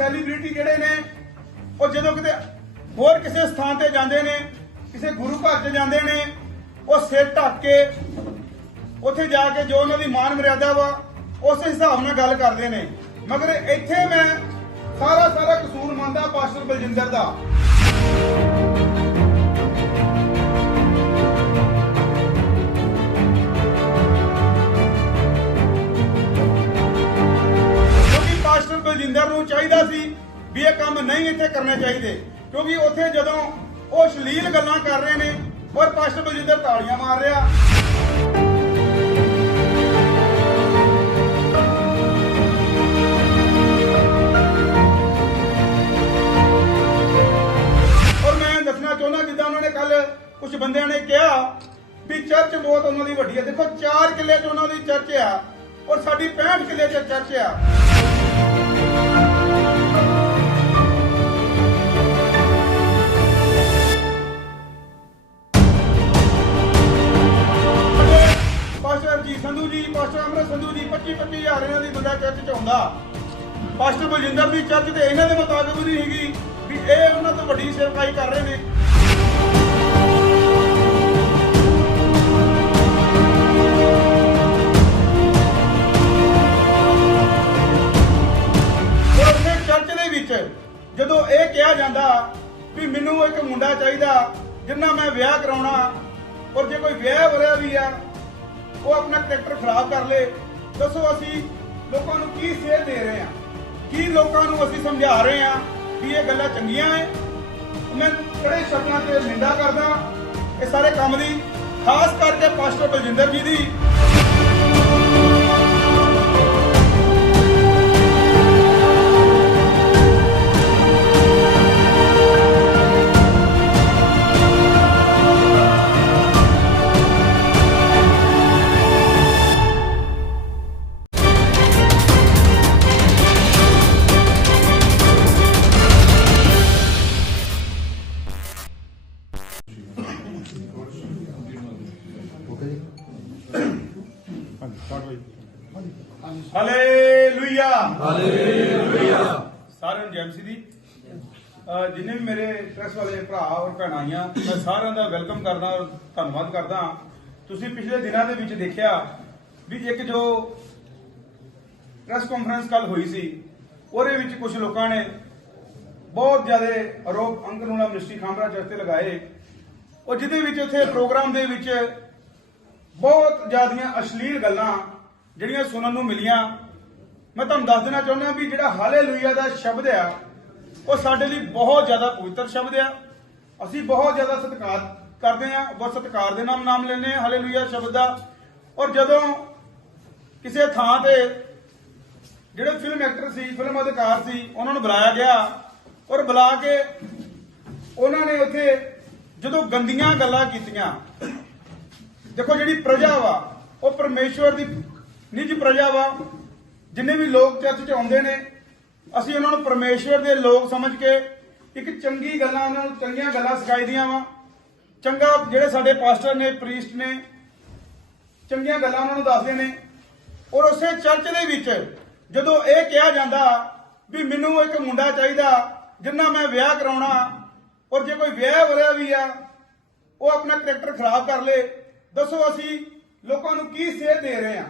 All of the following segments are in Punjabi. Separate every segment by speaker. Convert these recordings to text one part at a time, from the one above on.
Speaker 1: ਸੈਲੀਬ੍ਰਿਟੀ ਜਿਹੜੇ ਨੇ? ਉਹ ਜਦੋਂ ਕਿਤੇ ਹੋਰ ਕਿਸੇ ਸਥਾਨ ਤੇ ਜਾਂਦੇ ਨੇ, ਕਿਸੇ ਗੁਰੂ ਘਰ 'ਚ ਜਾਂਦੇ ਨੇ, ਉਹ ਸਿਰ ਢੱਕ ਕੇ ਉੱਥੇ ਜਾ ਕੇ ਜੋ ਉਹਨਾਂ ਦੀ ਮਾਨ ਮਰਿਆਦਾ ਵਾ, ਉਸ ਹਿਸਾਬ ਨਾਲ ਗੱਲ ਕਰਦੇ ਨੇ। ਮਗਰ ਇੱਥੇ ਮੈਂ ਸਾਰਾ ਸਾਰਾ ਕਸੂਰ ਮੰਨਦਾ, ਪਾਸਟਰ ਬਲਜਿੰਦਰ ਦਾ। ਕਿਉਂਕਿ ਬਲਜਿੰਦਰ ਨੂੰ ਚਾਹੀਦਾ ਸੀ ਵੀ ਇਹ ਕੰਮ ਨਹੀਂ ਇੱਥੇ ਕਰਨੇ ਚਾਹੀਦੇ। ਕਿਉਂਕਿ ਉੱਥੇ ਜਦੋਂ ਉਹ ਅਸ਼ਲੀਲ ਗੱਲਾਂ ਕਰ ਰਹੇ ਨੇ ਔਰ ਪਾਸਟਰ ਬਲਜਿੰਦਰ ਤਾੜੀਆਂ ਮਾਰ ਰਿਹਾ। ਔਰ ਮੈਂ ਦੱਸਣਾ ਚਾਹੁੰਦਾ, ਜਿੱਦਾਂ ਉਹਨਾਂ ਨੇ ਕੱਲ ਕੁਝ ਬੰਦਿਆਂ ਨੇ ਕਿਹਾ ਵੀ ਚਰਚ ਬਹੁਤ ਉਹਨਾਂ ਦੀ ਵੱਡੀ ਹੈ। ਦੇਖੋ 4 ਕਿੱਲੇ 'ਚ ਉਹਨਾਂ ਦੀ ਚਰਚ ਆ ਔਰ ਸਾਡੀ 65 ਕਿੱਲੇ 'ਚ ਚਰਚ ਆ। ਮਾਸਟਰ ਅਮਰ ਸੰਧੂ ਦੀ 25 25 ਹਜ਼ਾਰ ਇਹਨਾਂ ਦੀ ਬੰਦਾ ਚਰਚ 'ਚ ਆਉਂਦਾ। ਪਾਸਟਰ ਬਲਜਿੰਦਰ ਦੀ ਚਰਚ ਤੇ ਇਹਨਾਂ ਦੇ ਮੁਤਾਬਕ ਵੀ ਨਹੀਂ ਹੈਗੀ ਵੀ ਇਹ ਉਹਨਾਂ ਤੋਂ ਵੱਡੀ ਸੇਵਕਾਈ ਕਰ ਰਹੇ ਨੇ। ਚਰਚ ਦੇ ਵਿੱਚ ਜਦੋਂ ਇਹ ਕਿਹਾ ਜਾਂਦਾ ਵੀ ਮੈਨੂੰ ਇੱਕ ਮੁੰਡਾ ਚਾਹੀਦਾ ਜਿੰਨਾ ਮੈਂ ਵਿਆਹ ਕਰਾਉਣਾ ਔਰ ਜੇ ਕੋਈ ਵਿਆਹ ਵਰਿਆ ਵੀ ਆ ਉਹ ਆਪਣਾ ਕਰੈਕਟਰ ਖਰਾਬ ਕਰ ਲੇ ਦੱਸੋ ਅਸੀਂ ਲੋਕਾਂ ਨੂੰ ਕੀ ਸੇਧ ਦੇ ਰਹੇ ਆ ਕੀ ਲੋਕਾਂ ਨੂੰ ਅਸੀਂ ਸਮਝਾ ਰਹੇ ਆ ਵੀ ਇਹ ਗੱਲਾਂ ਚੰਗੀਆਂ ਐ ਮੈਂ ਕੜੇ ਸ਼ਬਦਾਂ ਤੇ ਨਿੰਦਾ ਕਰਦਾ। ਇਹ ਸਾਰੇ ਕੰਮ ਦੀ, ਖਾਸ ਕਰਕੇ ਪਾਸਟਰ ਬਲਜਿੰਦਰ ਜੀ ਦੀ। ਹਾਲੇਲੂਇਆ। ਸਾਰਿਆਂ ਨੂੰ ਜੈਮਸੀ ਦੀ ਜਿੰਨੇ ਵੀ ਮੇਰੇ ਪ੍ਰੈਸ ਵਾਲੇ ਭਰਾ ਔਰ ਭੈਣਾਂ ਆਈਆਂ, ਮੈਂ ਸਾਰਿਆਂ ਦਾ ਵੈਲਕਮ ਕਰਦਾ ਔਰ ਧੰਨਵਾਦ ਕਰਦਾ ਤੁਸੀਂ ਪਿਛਲੇ ਦਿਨਾਂ ਦੇ ਵਿੱਚ ਦੇਖਿਆ ਵੀ ਇੱਕ ਜੋ ਪ੍ਰੈਸ ਕਾਨਫਰੰਸ ਕੱਲ ਹੋਈ ਸੀ, ਉਹਦੇ ਵਿੱਚ ਕੁਝ ਲੋਕਾਂ ਨੇ ਬਹੁਤ ਜ਼ਿਆਦਾ ਆਰੋਪ ਅੰਕਨੂਲਾ ਮਿਨਿਸਟਰੀ ਖਾਮਰਾ ਚਰਚ ਤੇ ਲਗਾਏ। ਉਹ ਜਿਹਦੇ ਵਿੱਚ ਉੱਥੇ ਪ੍ਰੋਗਰਾਮ ਦੇ ਵਿੱਚ ਬਹੁਤ ਜ਼ਿਆਦੀਆਂ ਅਸ਼ਲੀਲ ਗੱਲਾਂ ਜਿਹੜੀਆਂ ਸੁਣਨ ਨੂੰ ਮਿਲੀਆਂ ਮੈਂ ਤੁਹਾਨੂੰ ਦੱਸ ਦੇਣਾ ਚਾਹੁੰਦਾ ਵੀ ਜਿਹੜਾ ਹਾਲੇਲੂਇਆ ਦਾ ਸ਼ਬਦ ਆ, ਉਹ ਸਾਡੇ ਲਈ ਬਹੁਤ ਜ਼ਿਆਦਾ ਪਵਿੱਤਰ ਸ਼ਬਦ ਆ। ਅਸੀਂ ਬਹੁਤ ਜ਼ਿਆਦਾ ਸਤਿਕਾਰ ਕਰਦੇ ਆ ਬਹੁਤ ਸਤਿਕਾਰ ਦੇ ਨਾਮ ਨਾਮ ਲੈਂਦੇ ਆ ਹਾਲੇਲੂਇਆ ਸ਼ਬਦ ਦਾ। ਔਰ ਜਦੋਂ ਕਿਸੇ ਥਾਂ ਤੇ ਜਿਹੜੇ ਫਿਲਮ ਐਕਟਰ ਸੀ ਫਿਲਮ ਅਧਿਕਾਰ ਸੀ, ਉਹਨਾਂ ਨੂੰ ਬੁਲਾਇਆ ਗਿਆ ਔਰ ਬੁਲਾ ਕੇ ਉਹਨਾਂ ਨੇ ਉੱਥੇ ਜਦੋਂ ਗੰਦੀਆਂ ਗੱਲਾਂ ਕੀਤੀਆਂ, ਦੇਖੋ ਜਿਹੜੀ ਪ੍ਰਜਾ ਵਾ, ਉਹ ਪਰਮੇਸ਼ਵਰ ਦੀ ਨਿੱਜ ਪ੍ਰਜਾ ਵਾ ਜਿੰਨੇ ਵੀ ਲੋਕ ਚਰਚ 'ਚ ਆਉਂਦੇ ਨੇ, ਅਸੀਂ ਉਹਨਾਂ ਨੂੰ ਪਰਮੇਸ਼ਵਰ ਦੇ ਲੋਕ ਸਮਝ ਕੇ ਇੱਕ ਚੰਗੀ ਗੱਲਾਂ, ਉਹਨਾਂ ਨੂੰ ਚੰਗੀਆਂ ਗੱਲਾਂ ਸਿਖਾਈਦੀਆਂ ਵਾ। ਚੰਗਾ ਜਿਹੜੇ ਸਾਡੇ ਪਾਸਟਰ ਨੇ, ਪ੍ਰੀਸਟ ਨੇ, ਚੰਗੀਆਂ ਗੱਲਾਂ ਉਹਨਾਂ ਨੂੰ ਦੱਸਦੇ ਨੇ। ਔਰ ਉਸੇ ਚਰਚ ਦੇ ਵਿੱਚ ਜਦੋਂ ਇਹ ਕਿਹਾ ਜਾਂਦਾ ਵੀ ਮੈਨੂੰ ਇੱਕ ਮੁੰਡਾ ਚਾਹੀਦਾ ਜਿੰਨਾ ਮੈਂ ਵਿਆਹ ਕਰਾਉਣਾ, ਔਰ ਜੇ ਕੋਈ ਵਿਆਹ ਵਰਿਆ ਵੀ ਆ, ਉਹ ਆਪਣਾ ਕਰੈਕਟਰ ਖਰਾਬ ਕਰ ਲੇ, ਦੱਸੋ ਅਸੀਂ ਲੋਕਾਂ ਨੂੰ ਕੀ ਸੇਧ ਦੇ ਰਹੇ ਹਾਂ?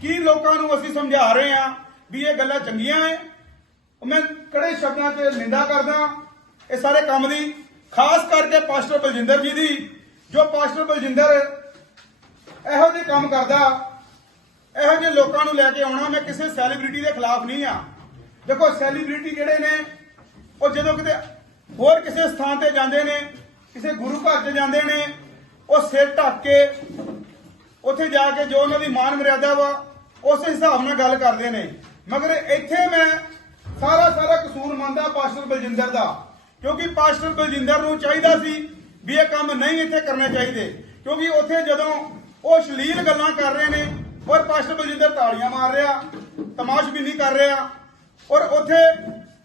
Speaker 1: ਕੀ ਲੋਕਾਂ ਨੂੰ ਅਸੀਂ ਸਮਝਾ ਰਹੇ ਹਾਂ ਵੀ ਇਹ ਗੱਲਾਂ ਚੰਗੀਆਂ ਐ? ਮੈਂ ਕੜੇ ਸ਼ਬਦਾਂ 'ਚ ਨਿੰਦਾ ਕਰਦਾ ਇਹ ਸਾਰੇ ਕੰਮ ਦੀ, ਖਾਸ ਕਰਕੇ ਪਾਸਟਰ ਬਲਜਿੰਦਰ ਜੀ ਦੀ, ਜੋ ਪਾਸਟਰ ਬਲਜਿੰਦਰ ਇਹੋ ਜਿਹੇ ਕੰਮ ਕਰਦਾ, ਇਹੋ ਜਿਹੇ ਲੋਕਾਂ ਨੂੰ ਲੈ ਕੇ ਆਉਣਾ ਮੈਂ ਕਿਸੇ ਸੈਲੀਬ੍ਰਿਟੀ ਦੇ ਖਿਲਾਫ ਨਹੀਂ ਆ। ਦੇਖੋ, ਸੈਲੀਬ੍ਰਿਟੀ ਜਿਹੜੇ ਨੇ? ਉਹ ਜਦੋਂ ਕਿਤੇ ਹੋਰ ਕਿਸੇ ਸਥਾਨ ਤੇ ਜਾਂਦੇ ਨੇ, ਕਿਸੇ ਗੁਰੂ ਘਰ 'ਚ ਜਾਂਦੇ ਨੇ, ਉਹ ਸਿਰ ਢੱਕ ਕੇ ਉੱਥੇ ਜਾ ਕੇ ਜੋ ਉਹਨਾਂ ਦੀ ਮਾਨ ਮਰਿਆਦਾ ਵਾ, ਉਸ ਹਿਸਾਬ ਨਾਲ ਗੱਲ ਕਰਦੇ ਨੇ। ਮਗਰ ਇੱਥੇ ਮੈਂ ਸਾਰਾ ਸਾਰਾ ਕਸੂਰ ਮੰਨਦਾ ਪਾਸਟਰ ਬਲਜਿੰਦਰ ਦਾ, ਕਿਉਂਕਿ ਪਾਸਟਰ ਬਲਜਿੰਦਰ ਨੂੰ ਚਾਹੀਦਾ ਸੀ ਵੀ ਇਹ ਕੰਮ ਨਹੀਂ ਇੱਥੇ ਕਰਨੇ ਚਾਹੀਦੇ। ਕਿਉਂਕਿ ਉੱਥੇ ਜਦੋਂ ਉਹ ਅਸ਼ਲੀਲ ਗੱਲਾਂ ਕਰ ਰਹੇ ਨੇ, ਔਰ ਪਾਸਟਰ ਬਲਜਿੰਦਰ ਤਾੜੀਆਂ ਮਾਰ ਰਿਹਾ ਤਮਾਸ਼ਬੀਨੀ ਕਰ ਰਿਹਾ, ਔਰ ਉੱਥੇ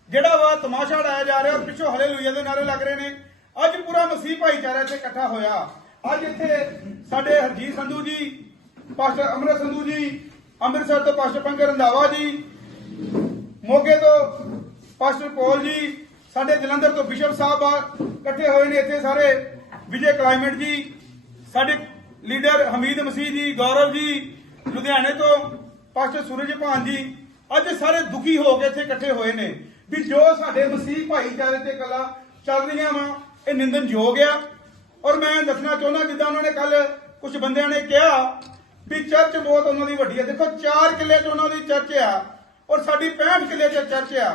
Speaker 1: ਜਿਹੜਾ ਵਾ ਤਮਾਸ਼ਾ ਉਡਾਇਆ ਜਾ ਰਿਹਾ ਔਰ ਪਿੱਛੋਂ ਹਲੇਲੂਇਆ ਦੇ ਨਾਰੇ ਲੱਗ ਰਹੇ ਨੇ। ਅੱਜ ਪੂਰਾ ਮਸੀਹ ਭਾਈਚਾਰਾ ਇੱਥੇ ਇਕੱਠਾ ਹੋਇਆ। ਅੱਜ ਇੱਥੇ ਸਾਡੇ ਹਰਜੀਤ ਸੰਧੂ ਜੀ, ਪਾਸਟਰ ਅਮਰ ਸੰਧੂ ਜੀ, ਅੰਮ੍ਰਿਤਸਰ ਤੋਂ ਪਾਸਟਰ ਪੰਕਜ ਰੰਧਾਵਾ ਜੀ, ਮੋਗੇ ਤੋਂ ਪਾਸਟਰ ਪੌਲ ਜੀ, ਸਾਡੇ ਜਲੰਧਰ ਤੋਂ ਬਿਸ਼ਪ ਸਾਹਿਬ ਆ, ਇਕੱਠੇ ਹੋਏ ਨੇ ਇੱਥੇ ਸਾਰੇ ਵਿਜੇ ਕਲਾਈਮੇਟ ਜੀ, ਸਾਡੇ ਲੀਡਰ ਹਮੀਦ ਮਸੀਹ ਜੀ, ਗੌਰਵ ਜੀ, ਲੁਧਿਆਣੇ ਤੋਂ ਪਾਸਟਰ ਸੂਰਜ ਭਾਨ ਜੀ, ਅੱਜ ਸਾਰੇ ਦੁਖੀ ਹੋ ਕੇ ਇੱਥੇ ਇਕੱਠੇ ਹੋਏ ਨੇ ਵੀ ਜੋ ਸਾਡੇ ਮਸੀਹ ਭਾਈਚਾਰੇ ਤੇ ਕਲਾ ਚੱਲ ਰਹੀਆਂ ਵਾ, ਇਹ ਨਿੰਦਨਯੋਗ ਆ। ਔਰ ਮੈਂ ਦੱਸਣਾ ਚਾਹੁੰਦਾ ਜਿੱਦਾਂ ਉਹਨਾਂ ਨੇ ਕੱਲ ਕੁਝ ਬੰਦਿਆਂ ਨੇ ਕਿਹਾ ਵੀ ਚਰਚ ਬਹੁਤ ਉਹਨਾਂ ਦੀ ਵੱਡੀ ਹੈ ਦੇਖੋ 4 ਕਿੱਲੇ 'ਚ ਉਹਨਾਂ ਦੀ ਚਰਚ ਆ ਔਰ ਸਾਡੀ 65 ਕਿੱਲੇ 'ਚ ਚਰਚ ਆ।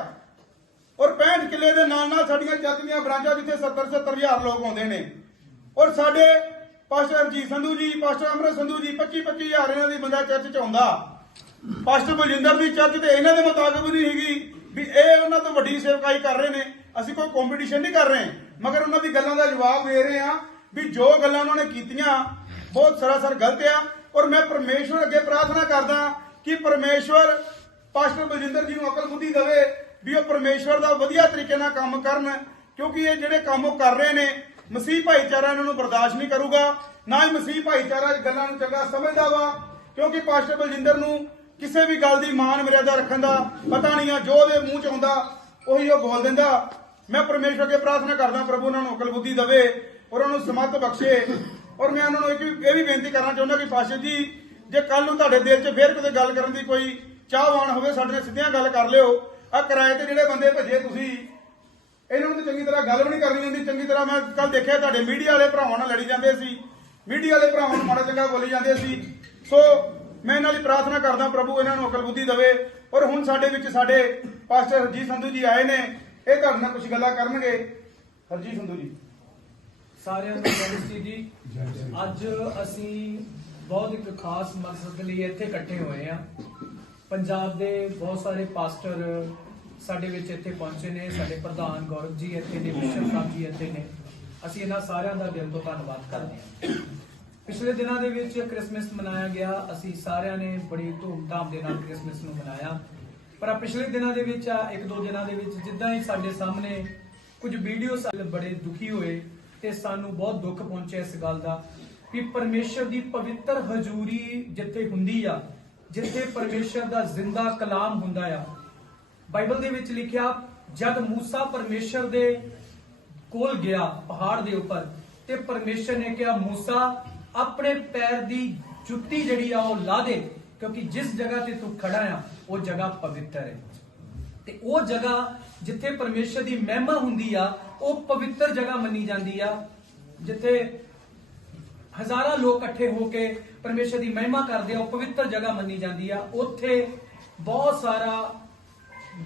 Speaker 1: ਔਰ 65 ਕਿੱਲੇ ਦੇ ਨਾਲ ਨਾਲ ਸਾਡੀਆਂ ਚਰਚ ਦੀਆਂ ਬ੍ਰਾਂਚਾਂ ਜਿੱਥੇ 70 70 ਹਜ਼ਾਰ ਲੋਕ ਆਉਂਦੇ ਨੇ। ਔਰ ਸਾਡੇ ਪਾਸਟਰ ਰਣਜੀਤ ਸੰਧੂ ਜੀ, ਪਾਸਟਰ ਅਮਰ ਸੰਧੂ ਜੀ 25 25 ਹਜ਼ਾਰ ਇਹਨਾਂ ਦੀ ਬੰਦਾ ਚਰਚ 'ਚ ਆਉਂਦਾ। ਪਾਸਟਰ ਬਲਜਿੰਦਰ ਦੀ ਚਰਚ ਤੇ ਇਹਨਾਂ ਦੇ ਮੁਤਾਬਕ ਨਹੀਂ ਹੈਗੀ ਵੀ ਇਹ ਉਹਨਾਂ ਤੋਂ ਵੱਡੀ ਸੇਵਕਾਈ ਕਰ ਰਹੇ ਨੇ। ਅਸੀਂ ਕੋਈ ਕੰਪੀਟੀਸ਼ਨ ਨਹੀਂ ਕਰ ਰਹੇ। ਮਗਰ ਉਹਨਾਂ ਦੀ ਗੱਲਾਂ ਦਾ ਜਵਾਬ ਦੇ ਰਹੇ ਆ ਵੀ ਜੋ ਗੱਲਾਂ ਉਹਨਾਂ ਨੇ ਕੀਤੀਆਂ, ਬਹੁਤ ਸਰਾਸਰ ਗਲਤ ਆ। ਔਰ ਮੈਂ ਪਰਮੇਸ਼ਵਰ ਅੱਗੇ ਪ੍ਰਾਰਥਨਾ ਕਰਦਾ ਕਿ ਪਰਮੇਸ਼ਵਰ ਪਾਸਟਰ ਬਲਜਿੰਦਰ ਜੀ ਨੂੰ ਅਕਲ ਬੁੱਧੀ ਦੇਵੇ ਵੀ ਉਹ ਪਰਮੇਸ਼ਵਰ ਦਾ ਵਧੀਆ ਤਰੀਕੇ ਨਾਲ ਕੰਮ ਕਰਨ, ਕਿਉਂਕਿ ਇਹ ਜਿਹੜੇ ਕੰਮ ਉਹ ਕਰ ਰਹੇ ਨੇ, ਮਸੀਹ ਭਾਈਚਾਰਾ ਇਹਨਾਂ ਨੂੰ ਬਰਦਾਸ਼ਤ ਨਹੀਂ ਕਰੂਗਾ। ਨਾ ਹੀ ਮਸੀਹ ਭਾਈਚਾਰਾ ਗੱਲਾਂ ਨੂੰ ਚੰਗਾ ਸਮਝਦਾ ਵਾ, ਕਿਉਂਕਿ ਪਾਸਟਰ ਬਲਜਿੰਦਰ ਨੂੰ ਕਿਸੇ ਵੀ ਗੱਲ ਦੀ ਮਾਨ ਮਰਿਆਦਾ ਰੱਖਣ ਦਾ ਪਤਾ ਨਹੀਂ ਆ, ਜੋ ਉਹਦੇ ਮੂੰਹ ਚ ਆਉਂਦਾ, ਉਹੀ ਉਹ ਬੋਲ ਦਿੰਦਾ। ਮੈਂ ਪਰਮੇਸ਼ਵਰ ਅੱਗੇ ਪ੍ਰਾਰਥਨਾ ਕਰਦਾ, ਪ੍ਰਭੂ ਉਹਨਾਂ ਨੂੰ ਅਕਲ ਬੁੱਧੀ ਦੇਵੇ। ਔਰ ਉਹਨਾਂ ਨੂੰ ਸਮੱਤ ਬਖਸ਼ੇ। ਔਰ ਮੈਂ ਉਹਨਾਂ ਨੂੰ ਇੱਕ ਵੀ- ਇਹ ਵੀ ਬੇਨਤੀ ਕਰਨਾ ਚਾਹੁੰਦਾ ਕਿ ਪਾਸ਼ਾ ਜੀ, ਜੇ ਕੱਲ ਨੂੰ ਤੁਹਾਡੇ ਦਿਲ 'ਚ ਫੇਰ ਕਿਤੇ ਗੱਲ ਕਰਨ ਦੀ ਕੋਈ ਚਾਹਵਾਨ ਹੋਵੇ, ਸਾਡੇ ਨਾਲ ਸਿੱਧੀਆਂ ਗੱਲ ਕਰ ਲਿਓ। ਆ ਕਿਰਾਏ ਤੇ ਜਿਹੜੇ ਬੰਦੇ ਭੱਜੇ ਤੁਸੀਂ, ਇਹਨਾਂ ਨੂੰ ਤਾਂ ਚੰਗੀ ਤਰ੍ਹਾਂ ਗੱਲ ਵੀ ਨਹੀਂ ਕਰਨੀ ਹੁੰਦੀ। ਚੰਗੀ ਤਰ੍ਹਾਂ ਮੈਂ ਕੱਲ ਦੇਖਿਆ ਤੁਹਾਡੇ ਮੀਡੀਆ ਵਾਲੇ ਭਰਾਵਾਂ ਨਾਲ ਲੜੀ ਜਾਂਦੇ ਸੀ। ਮੀਡੀਆ ਵਾਲੇ ਭਰਾਵਾਂ ਨੂੰ ਮਾੜਾ ਚੰਗਾ ਬੋਲੀ ਜਾਂਦੇ ਸੀ। ਸੋ ਮੈਂ ਇਹਨਾਂ ਲਈ ਪ੍ਰਾਰਥਨਾ ਕਰਦਾ ਪ੍ਰਭੂ ਇਹਨਾਂ ਨੂੰ ਅਕਲ ਬੁੱਧੀ ਦੇਵੇ। ਔਰ ਹੁਣ ਸਾਡੇ ਵਿੱਚ ਸਾਡੇ ਪਾਸਟਰ ਹਰਜੀਤ ਸੰਧੂ ਜੀ ਆਏ ਨੇ। ਇਹ ਤੁਹਾਡੇ ਨਾਲ ਕੁਝ ਗੱਲਾਂ ਕਰਨਗੇ। ਹਰਜੀਤ ਸੰਧੂ ਜੀ।
Speaker 2: ਸਾਰਿਆਂ ਨੂੰ ਨਮਸਤੇ ਜੀ। ਅੱਜ ਅਸੀਂ ਬਹੁਤ ਇੱਕ ਖਾਸ ਮਕਸਦ ਲਈ ਇੱਥੇ ਇਕੱਠੇ ਹੋਏ ਆ ਪੰਜਾਬ ਦੇ ਬਹੁਤ ਸਾਰੇ ਪਾਸਟਰ ਸਾਡੇ ਵਿੱਚ ਇੱਥੇ ਪਹੁੰਚੇ ਨੇ, ਸਾਡੇ ਪ੍ਰਧਾਨ ਗੌਰਵ ਜੀ ਇੱਥੇ ਨੇ ਬਿਸ਼ਪ ਸਾਹਿਬ ਜੀ ਇੱਥੇ ਨੇ। ਅਸੀਂ ਇਹਨਾਂ ਸਾਰਿਆਂ ਦਾ ਦਿਲ ਤੋਂ ਧੰਨਵਾਦ ਕਰਦੇ ਹਾਂ। ਪਿਛਲੇ ਦਿਨਾਂ ਦੇ ਵਿੱਚ ਕ੍ਰਿਸਮਸ ਮਨਾਇਆ ਗਿਆ। ਅਸੀਂ ਸਾਰਿਆਂ ਨੇ ਬੜੀ ਧੂਮਧਾਮ ਦੇ ਨਾਲ ਕ੍ਰਿਸਮਸ ਨੂੰ ਮਨਾਇਆ। ਪਰ ਪਿਛਲੇ ਦਿਨਾਂ ਦੇ ਵਿੱਚ ਆ ਇੱਕ ਦੋ ਦਿਨਾਂ ਦੇ ਵਿੱਚ ਜਿੱਦਾਂ ਹੀ ਸਾਡੇ ਸਾਹਮਣੇ ਕੁਝ ਵੀਡੀਓ ਸਾਡੇ ਬੜੇ ਦੁਖੀ ਹੋਏ। ਤੇ ਸਾਨੂੰ ਬਹੁਤ ਦੁੱਖ ਪਹੁੰਚਿਆ ਇਸ ਗੱਲ ਦਾ ਕਿ ਪਰਮੇਸ਼ਰ ਦੀ ਪਵਿੱਤਰ ਹਜ਼ੂਰੀ ਜਿੱਥੇ ਹੁੰਦੀ ਆ, ਜਿੱਥੇ ਪਰਮੇਸ਼ਰ ਦਾ ਜ਼ਿੰਦਾ ਕਲਾਮ ਹੁੰਦਾ ਆ, ਬਾਈਬਲ ਦੇ ਵਿੱਚ ਲਿਖਿਆ, ਜਦ ਮੂਸਾ ਪਰਮੇਸ਼ਰ ਦੇ ਕੋਲ ਗਿਆ ਪਹਾੜ ਦੇ ਉੱਪਰ, ਤੇ ਪਰਮੇਸ਼ਰ ਨੇ ਕਿਹਾ, ਮੂਸਾ, ਆਪਣੇ ਪੈਰ ਦੀ ਜੁੱਤੀ ਜਿਹੜੀ ਆ ਉਹ ਲਾ ਦੇ, ਕਿਉਂਕਿ ਜਿਸ ਜਗ੍ਹਾ ਤੇ ਤੂੰ ਖੜਾ ਆ, ਉਹ ਜਗ੍ਹਾ ਪਵਿੱਤਰ ਹੈ। ਤੇ ਉਹ ਜਗ੍ਹਾ ਜਿੱਥੇ ਪਰਮੇਸ਼ਰ ਦੀ ਮਹਿਮਾ ਹੁੰਦੀ ਆ, ਉਹ ਪਵਿੱਤਰ ਜਗ੍ਹਾ ਮੰਨੀ ਜਾਂਦੀ ਆ, ਜਿੱਥੇ ਹਜ਼ਾਰਾਂ ਲੋਕ ਇਕੱਠੇ ਹੋ ਕੇ ਪਰਮੇਸ਼ਰ ਦੀ ਮਹਿਮਾ ਕਰਦੇ ਆ, ਉਹ ਪਵਿੱਤਰ ਜਗ੍ਹਾ ਮੰਨੀ ਜਾਂਦੀ ਆ। ਉੱਥੇ ਬਹੁਤ ਸਾਰਾ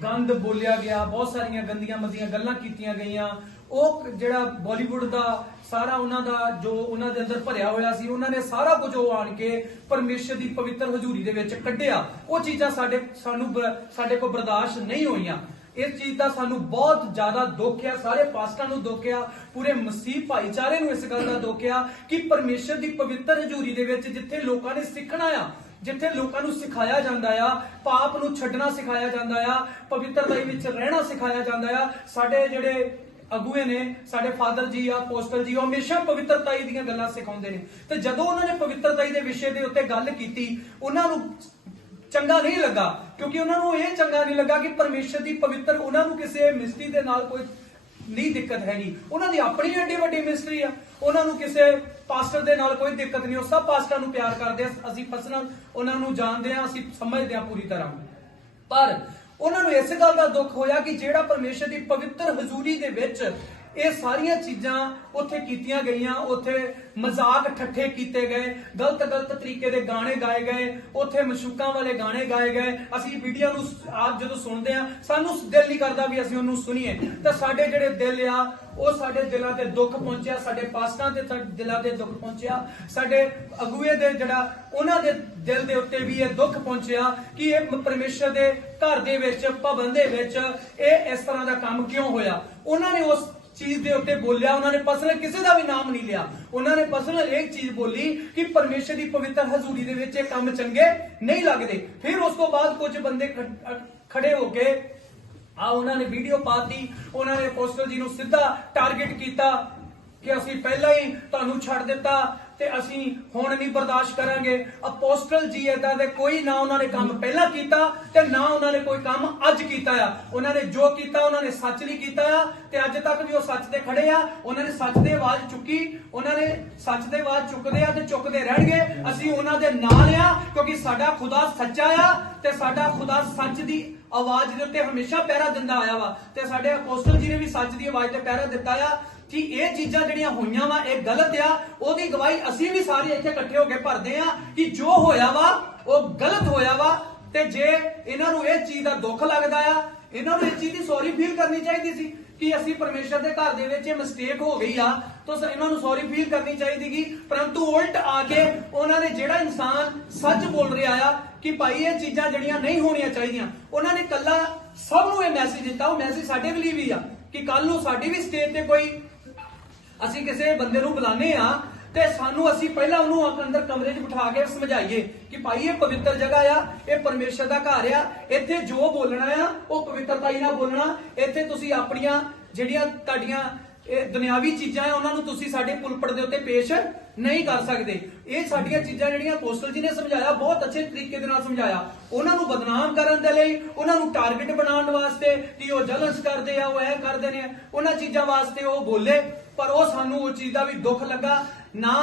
Speaker 2: ਗੰਦ ਬੋਲਿਆ ਗਿਆ, ਬਹੁਤ ਸਾਰੀਆਂ ਗੰਦੀਆਂ ਮਜ਼ੀਆਂ ਗੱਲਾਂ ਕੀਤੀਆਂ ਗਈਆਂ ਉਹ ਜਿਹੜਾ ਬਾਲੀਵੁੱਡ ਦਾ ਸਾਰਾ ਉਹਨਾਂ ਦਾ ਜੋ ਉਹਨਾਂ ਦੇ ਅੰਦਰ ਭਰਿਆ ਹੋਇਆ ਸੀ, ਉਹਨਾਂ ਨੇ ਸਾਰਾ ਕੁਝ ਉਹ ਆਣ ਕੇ ਪਰਮੇਸ਼ਰ ਦੀ ਪਵਿੱਤਰ ਹਜ਼ੂਰੀ ਦੇ ਵਿੱਚ ਕੱਢਿਆ। ਉਹ ਚੀਜ਼ਾਂ ਸਾਡੇ, ਸਾਨੂੰ ਸਾਡੇ ਕੋਲ ਬਰਦਾਸ਼ਤ ਨਹੀਂ ਹੋਈਆਂ। ਇਸ ਚੀਜ਼ ਦਾ ਸਾਨੂੰ ਬਹੁਤ ਜ਼ਿਆਦਾ ਦੁੱਖ ਆ ਸਾਰੇ ਪਾਸਟਰਾਂ ਨੂੰ ਦੁੱਖ ਆ ਪੂਰੇ ਮਸੀਹ ਭਾਈਚਾਰੇ ਨੂੰ ਇਸ ਗੱਲ ਦਾ ਦੁੱਖ ਆ ਕਿ ਪਰਮੇਸ਼ਰ ਦੀ ਪਵਿੱਤਰ ਹਜ਼ੂਰੀ ਦੇ ਵਿੱਚ ਜਿੱਥੇ ਲੋਕਾਂ ਨੇ ਸਿੱਖਣਾ ਆ, ਜਿੱਥੇ ਲੋਕਾਂ ਨੂੰ ਸਿਖਾਇਆ ਜਾਂਦਾ ਆ, ਪਾਪ ਨੂੰ ਛੱਡਣਾ ਸਿਖਾਇਆ ਜਾਂਦਾ ਆ ਪਵਿੱਤਰਤਾ ਵਿੱਚ ਰਹਿਣਾ ਸਿਖਾਇਆ ਜਾਂਦਾ ਆ, ਸਾਡੇ ਜਿਹੜੇ ਅਗੂਏ ਨੇ, ਸਾਡੇ ਫਾਦਰ ਜੀ ਆ, ਪੋਸਟਲ ਜੀ, ਉਹ ਹਮੇਸ਼ਾ ਪਵਿੱਤਰਤਾਈ ਦੀਆਂ ਗੱਲਾਂ ਸਿਖਾਉਂਦੇ ਨੇ। ਤੇ ਜਦੋਂ ਉਹਨਾਂ ਨੇ ਪਵਿੱਤਰਤਾਈ ਦੇ ਵਿਸ਼ੇ ਦੇ ਉੱਤੇ ਗੱਲ ਕੀਤੀ, ਉਹਨਾਂ ਨੂੰ ਚੰਗਾ ਨਹੀਂ ਲੱਗਾ, ਕਿਉਂਕਿ ਉਹਨਾਂ ਨੂੰ ਇਹ ਚੰਗਾ ਨਹੀਂ ਲੱਗਾ ਕਿ ਪਰਮੇਸ਼ਰ ਦੀ ਪਵਿੱਤਰ, ਉਹਨਾਂ ਨੂੰ ਕਿਸੇ ਮਿਸਤਰੀ ਦੇ ਨਾਲ ਕੋਈ ਨਹੀਂ ਦਿੱਕਤ ਹੈਗੀ। ਉਹਨਾਂ ਦੀ ਆਪਣੀ ਐਡੀ ਵੱਡੀ ਮਿਸਟਰੀ ਆ। ਉਹਨਾਂ ਨੂੰ ਕਿਸੇ ਪਾਸਟਰ ਦੇ ਨਾਲ ਕੋਈ ਦਿੱਕਤ ਨਹੀਂ। ਉਹ ਸਭ ਪਾਸਟਰਾਂ ਨੂੰ ਪਿਆਰ ਕਰਦੇ ਆ। ਅਸੀਂ ਪਰਸਨਲ ਉਹਨਾਂ ਨੂੰ ਜਾਣਦੇ ਆ, ਅਸੀਂ ਸਮਝਦੇ ਆ ਪੂਰੀ ਤਰ੍ਹਾਂ। ਪਰ ਉਹਨਾਂ ਨੂੰ ਇਸ ਗੱਲ ਦਾ ਦੁੱਖ ਹੋਇਆ ਕਿ ਜਿਹੜਾ ਪਰਮੇਸ਼ਰ ਦੀ ਪਵਿੱਤਰ ਹਜ਼ੂਰੀ ਦੇ ਵਿੱਚ ਇਹ ਸਾਰੀਆਂ ਚੀਜ਼ਾਂ ਉੱਥੇ ਕੀਤੀਆਂ ਗਈਆਂ। ਉੱਥੇ ਮਜ਼ਾਕ ਠੱਠੇ ਕੀਤੇ ਗਏ। ਗਲਤ ਗਲਤ ਤਰੀਕੇ ਦੇ ਗਾਣੇ ਗਾਏ ਗਏ। ਉੱਥੇ ਮਸ਼ੂਕਾਂ ਵਾਲੇ ਗਾਣੇ ਗਾਏ ਗਏ। ਅਸੀਂ ਵੀਡੀਓ ਨੂੰ ਆਪ ਜਦੋਂ ਸੁਣਦੇ ਆ ਸਾਨੂੰ ਦਿਲ ਨਹੀਂ ਕਰਦਾ ਵੀ ਅਸੀਂ ਉਹਨੂੰ ਸੁਣੀਏ। ਤਾਂ ਸਾਡੇ ਜਿਹੜੇ ਦਿਲ ਆ, ਉਹ ਸਾਡੇ ਦਿਲਾਂ ਤੇ ਦੁੱਖ ਪਹੁੰਚਿਆ, ਸਾਡੇ ਪਾਸਟਰਾਂ 'ਤੇ ਤੱਕ ਦਿਲਾਂ ਤੇ ਦੁੱਖ ਪਹੁੰਚਿਆ। ਸਾਡੇ ਅਗੂਏ ਦੇ ਜਿਹੜਾ ਉਹਨਾਂ ਦੇ ਦਿਲ ਦੇ ਉੱਤੇ ਵੀ ਇਹ ਦੁੱਖ ਪਹੁੰਚਿਆ ਕਿ ਇਹ ਪਰਮੇਸ਼ਰ ਦੇ ਘਰ ਦੇ ਵਿੱਚ, ਭਵਨ ਦੇ ਵਿੱਚ ਇਹ ਇਸ ਤਰ੍ਹਾਂ ਦਾ ਕੰਮ ਕਿਉਂ ਹੋਇਆ? ਉਹਨਾਂ ਨੇ ਉਸ ਚੀਜ਼ ਦੇ ਉੱਤੇ ਬੋਲਿਆ, ਉਹਨਾਂ ਨੇ ਪਰਸਨਲ ਕਿਸੇ ਦਾ ਵੀ ਨਾਮ ਨਹੀਂ ਲਿਆ। ਉਹਨਾਂ ਨੇ ਪਰਸਨਲ ਇੱਕ ਚੀਜ਼ ਬੋਲੀ ਕਿ ਪਰਮੇਸ਼ਰ ਦੀ ਪਵਿੱਤਰ ਹਜ਼ੂਰੀ ਦੇ ਵਿੱਚ ਇਹ ਕੰਮ ਚੰਗੇ ਨਹੀਂ ਲੱਗਦੇ। ਫਿਰ ਉਸ ਤੋਂ ਬਾਅਦ ਕੁਝ ਬੰਦੇ ਖੜੇ ਹੋ ਕੇ, ਆ ਉਹਨਾਂ ਨੇ ਵੀਡੀਓ ਪਾਤੀ, ਉਹਨਾਂ ਨੇ ਪੋਸਟਲ ਜੀ ਨੂੰ ਸਿੱਧਾ ਟਾਰਗੇਟ ਕੀਤਾ ਕਿ ਅਸੀਂ ਪਹਿਲਾਂ ਹੀ ਤੁਹਾਨੂੰ ਛੱਡ ਦਿੱਤਾ। ਤੇ ਅਸੀਂ ਹੁਣ ਨਹੀਂ ਬਰਦਾਸ਼ਤ ਕਰਾਂਗੇ। ਅਪੋਸਟਲ ਜੀ ਏਦਾਂ ਦੇ ਕੋਈ ਨਾ ਉਹਨਾਂ ਨੇ ਕੰਮ ਪਹਿਲਾਂ ਕੀਤਾ ਤੇ ਨਾ ਉਹਨਾਂ ਨੇ ਕੋਈ ਕੰਮ ਅੱਜ ਕੀਤਾ ਆ। ਉਹਨਾਂ ਨੇ ਜੋ ਕੀਤਾ, ਉਹਨਾਂ ਨੇ ਸੱਚ ਲਈ ਕੀਤਾ ਆ ਤੇ ਅੱਜ ਤੱਕ ਵੀ ਉਹ ਸੱਚ ਤੇ ਖੜੇ ਆ। ਉਹਨਾਂ ਨੇ ਸੱਚ ਦੇ ਆਵਾਜ਼ ਚੁੱਕੀ, ਉਹਨਾਂ ਨੇ ਸੱਚ ਦੇ ਆਵਾਜ਼ ਚੁੱਕਦੇ ਆ ਤੇ ਚੁੱਕਦੇ ਰਹਿਣਗੇ। ਅਸੀਂ ਉਹਨਾਂ ਦੇ ਨਾਲ ਆ ਕਿਉਂਕਿ ਸਾਡਾ ਖੁਦਾ ਸੱਚਾ ਆ ਤੇ ਸਾਡਾ ਖੁਦਾ ਸੱਚ ਦੀ ਆਵਾਜ਼ ਦੇ ਉੱਤੇ ਹਮੇਸ਼ਾ ਪਹਿਰਾ ਦਿੰਦਾ ਆਇਆ ਵਾ। ਤੇ ਸਾਡੇ ਅਪੋਸਟਲ ਜੀ ਨੇ ਵੀ ਸੱਚ ਦੀ ਆਵਾਜ਼ ਤੇ ਪਹਿਰਾ ਦਿੱਤਾ ਆ। ਕਿ ਇਹ ਚੀਜ਼ਾਂ ਜਿਹੜੀਆਂ ਹੋਈਆਂ ਵਾ, ਇਹ ਗਲਤ ਆ। ਉਹਦੀ ਗਵਾਹੀ ਅਸੀਂ ਵੀ ਸਾਰੇ ਇੱਥੇ ਇਕੱਠੇ ਹੋ ਕੇ ਭਰਦੇ ਆ ਕਿ ਜੋ ਹੋਇਆ ਵਾ, ਉਹ ਗਲਤ ਹੋਇਆ ਵਾ। ਤੇ ਜੇ ਇਹਨਾਂ ਨੂੰ ਇਹ ਚੀਜ਼ ਦਾ ਦੁੱਖ ਲੱਗਦਾ ਆ, ਇਹਨਾਂ ਨੂੰ ਇਸ ਚੀਜ਼ ਦੀ ਸੌਰੀ ਫੀਲ ਕਰਨੀ ਚਾਹੀਦੀ ਸੀ ਕਿ ਅਸੀਂ ਪਰਮੇਸ਼ਰ ਦੇ ਘਰ ਦੇ ਵਿੱਚ ਇਹ ਮਿਸਟੇਕ ਹੋ ਗਈ ਆ, ਤਾਂ ਇਹਨਾਂ ਨੂੰ ਸੌਰੀ ਫੀਲ ਕਰਨੀ ਚਾਹੀਦੀ ਕਿ ਪਰੰਤੂ ਉਲਟ ਆ ਕੇ ਉਹਨਾਂ ਨੇ ਜਿਹੜਾ ਇਨਸਾਨ ਸੱਚ ਬੋਲ ਰਿਹਾ ਆ ਕਿ ਭਾਈ ਇਹ ਚੀਜ਼ਾਂ ਜਿਹੜੀਆਂ ਨਹੀਂ ਹੋਣੀਆਂ ਚਾਹੀਦੀਆਂ, ਉਹਨਾਂ ਨੇ ਕੱਲਾ ਸਭ ਨੂੰ ਇਹ ਮੈਸੇਜ ਦਿੱਤਾ। ਉਹ ਮੈਸੇਜ ਸਾਡੇ ਲਈ ਵੀ ਆ ਕਿ ਕੱਲ ਨੂੰ ਸਾਡੀ ਵੀ ਸਟੇਜ ਤੇ ਕੋਈ ਅਸੀਂ ਕਿਸੇ ਬੰਦੇ ਨੂੰ ਬੁਲਾਣੇ ਆ ਤੇ ਸਾਨੂੰ ਅਸੀਂ ਪਹਿਲਾਂ ਉਹਨੂੰ ਆਪਣੇ ਅੰਦਰ ਕਮਰੇ 'ਚ ਬਿਠਾ ਕੇ ਸਮਝਾਈਏ ਕਿ ਭਾਈ ਇਹ ਪਵਿੱਤਰ ਜਗ੍ਹਾ ਆ, ਇਹ ਪਰਮੇਸ਼ਰ ਦਾ ਘਰ ਆ, ਇੱਥੇ ਜੋ ਬੋਲਣਾ ਆ, ਉਹ ਪਵਿੱਤਰਤਾਈ ਨਾਲ ਬੋਲਣਾ, ਇੱਥੇ ਤੁਸੀਂ ਆਪਣੀਆਂ ਜਿਹੜੀਆਂ ਤੁਹਾਡੀਆਂ, ਇਹ ਦੁਨਿਆਵੀ ਚੀਜ਼ਾਂ ਆ, ਉਹਨਾਂ ਨੂੰ ਤੁਸੀਂ ਸਾਡੇ ਪੁਲਪੜ ਦੇ ਉੱਤੇ ਪੇਸ਼ ਨਹੀਂ ਕਰ ਸਕਦੇ। ਇਹ ਸਾਡੀਆਂ ਚੀਜ਼ਾਂ ਜਿਹੜੀਆਂ ਪੋਸਟਲ ਜੀ ਨੇ ਸਮਝਾਇਆ, ਬਹੁਤ ਅੱਛੇ ਤਰੀਕੇ ਦੇ ਨਾਲ ਸਮਝਾਇਆ। ਉਹਨਾਂ ਨੂੰ ਬਦਨਾਮ ਕਰਨ ਦੇ ਲਈ, ਉਹਨਾਂ ਨੂੰ ਟਾਰਗੇਟ ਬਣਾਉਣ ਵਾਸਤੇ ਕਿ ਉਹ ਜਲਸ ਕਰਦੇ ਆ, ਉਹ ਇਹ ਕਰਦੇ ਨੇ, ਉਹਨਾਂ ਚੀਜ਼ਾਂ ਵਾਸਤੇ ਉਹ ਬੋਲੇ। ਪਰ ਉਹ ਸਾਨੂੰ ਉਹ ਚੀਜ਼ ਦਾ ਵੀ ਦੁੱਖ ਲੱਗਾ। ਨਾ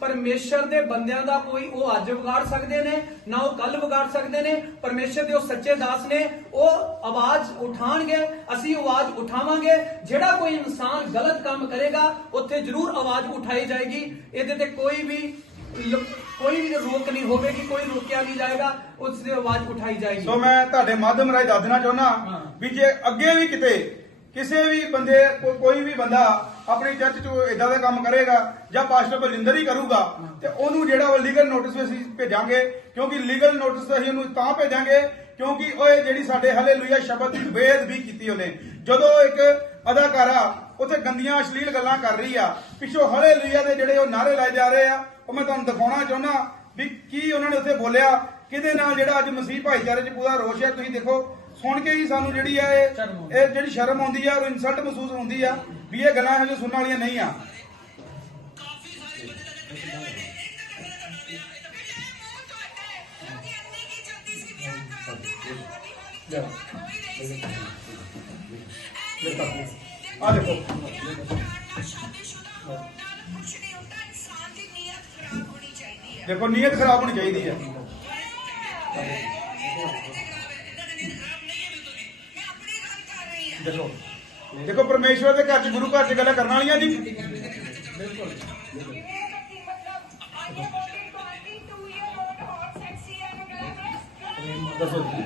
Speaker 2: ਪਰਮੇਸ਼ਰ ਦੇ ਬੰਦਿਆਂ ਦਾ ਕੋਈ ਉਹ ਅੱਜ ਵਿਗਾੜ ਸਕਦੇ ਨੇ ਨਾ ਉਹ ਕੱਲ ਵਿਗਾੜ ਸਕਦੇ ਨੇ। ਪਰਮੇਸ਼ਰ ਦੇ ਉਹ ਸੱਚੇ ਦਾਸ ਨੇ ਉਹ ਆਵਾਜ਼ ਉਠਾਣਗੇ ਅਸੀਂ ਆਵਾਜ਼ ਉਠਾਵਾਂਗੇ। ਜਿਹੜਾ ਕੋਈ ਇਨਸਾਨ ਗਲਤ ਕੰਮ ਕਰੇਗਾ ਉੱਥੇ ਜ਼ਰੂਰ ਆਵਾਜ਼ ਉਠਾਈ ਜਾਏਗੀ। ਇਹਦੇ ਤੇ ਕੋਈ ਵੀ ਕੋਈ ਵੀ ਰੋਕ ਨਹੀਂ ਹੋਵੇਗੀ ਕੋਈ ਰੋਕਿਆ ਨਹੀਂ ਜਾਏਗਾ ਉਸ ਦੀ ਆਵਾਜ਼ ਉਠਾਈ ਜਾਏਗੀ।
Speaker 1: ਸੋ ਮੈਂ ਤੁਹਾਡੇ ਮਾਧਿਅਮ ਰਾਹੀਂ ਦੱਸ ਦੇਣਾ ਚਾਹੁੰਦਾ। ਵੀ ਜੇ ਅੱਗੇ ਵੀ ਕਿਤੇ ਕਿਸੇ ਵੀ ਬੰਦੇ ਕੋਈ ਵੀ ਬੰਦਾ ਆਪਣੀ ਚਰਚ 'ਚ ਇਦਾਂ ਦਾ ਕੰਮ ਕਰੇਗਾ ਜਾਂ ਪਾਸਟਰ ਬਲਿੰਦਰ ਹੀ ਕਰੂਗਾ, ਤੇ ਉਹਨੂੰ ਜਿਹੜਾ ਲੀਗਲ ਨੋਟਿਸ ਅਸੀਂ ਭੇਜਾਂਗੇ, ਕਿਉਂਕਿ ਲੀਗਲ ਨੋਟਿਸ ਅਸੀਂ ਉਹਨੂੰ ਤਾਂ ਭੇਜਾਂਗੇ, ਕਿਉਂਕਿ ਉਹ ਜਿਹੜੀ ਸਾਡੇ ਹਾਲੇਲੂਇਆ ਸ਼ਬਦ ਦੀ ਬੇਅਦਬੀ ਕੀਤੀ ਉਹਨੇ। ਜਦੋਂ ਇੱਕ ਅਦਾਕਾਰਾ ਉੱਥੇ ਗੰਦੀਆਂ ਅਸ਼ਲੀਲ ਗੱਲਾਂ ਕਰ ਰਹੀ ਆ, ਪਿੱਛੋਂ ਹਾਲੇਲੂਇਆ ਦੇ ਜਿਹੜੇ ਉਹ ਨਾਰੇ ਲਾਏ ਜਾ ਰਹੇ ਆ, ਉਹ ਮੈਂ ਤੁਹਾਨੂੰ ਦਿਖਾਉਣਾ ਚਾਹੁੰਦਾ ਵੀ ਕੀ ਉਹਨਾਂ ਨੇ ਉੱਥੇ ਬੋਲਿਆ, ਕਿਹਦੇ ਨਾਲ ਜਿਹੜਾ ਅੱਜ ਮਸੀਹ ਭਾਈਚਾਰੇ 'ਚ ਪੂਰਾ ਰੋਸ਼ ਹੈ, ਤੁਸੀਂ ਦੇਖੋ ਸੁਣ ਕੇ ਹੀ ਸਾਨੂੰ ਜਿਹੜੀ ਆ ਇਹ ਜਿਹੜੀ ਸ਼ਰਮ ਆਉਂਦੀ ਆ ਔਰ ਇਨਸਲਟ ਮਹਿਸੂਸ ਹੁੰਦੀ ਆ ਵੀ ਇਹ ਗੱਲਾਂ ਹਜੇ ਸੁਣਨ ਵਾਲੀਆਂ ਨਹੀਂ ਆ। ਆ ਦੇਖੋ। ਦੇਖੋ ਨੀਅਤ ਖਰਾਬ ਹੋਣੀ ਚਾਹੀਦੀ ਹੈ ਦੇਖੋ ਦੇਖੋ ਪਰਮੇਸ਼ਵਰ ਦੇ ਘਰ 'ਚ ਗੁਰੂ ਘਰ 'ਚ ਗੱਲਾਂ ਕਰਨ ਵਾਲੀਆਂ ਜੀ। ਦੱਸੋ। ਜੀ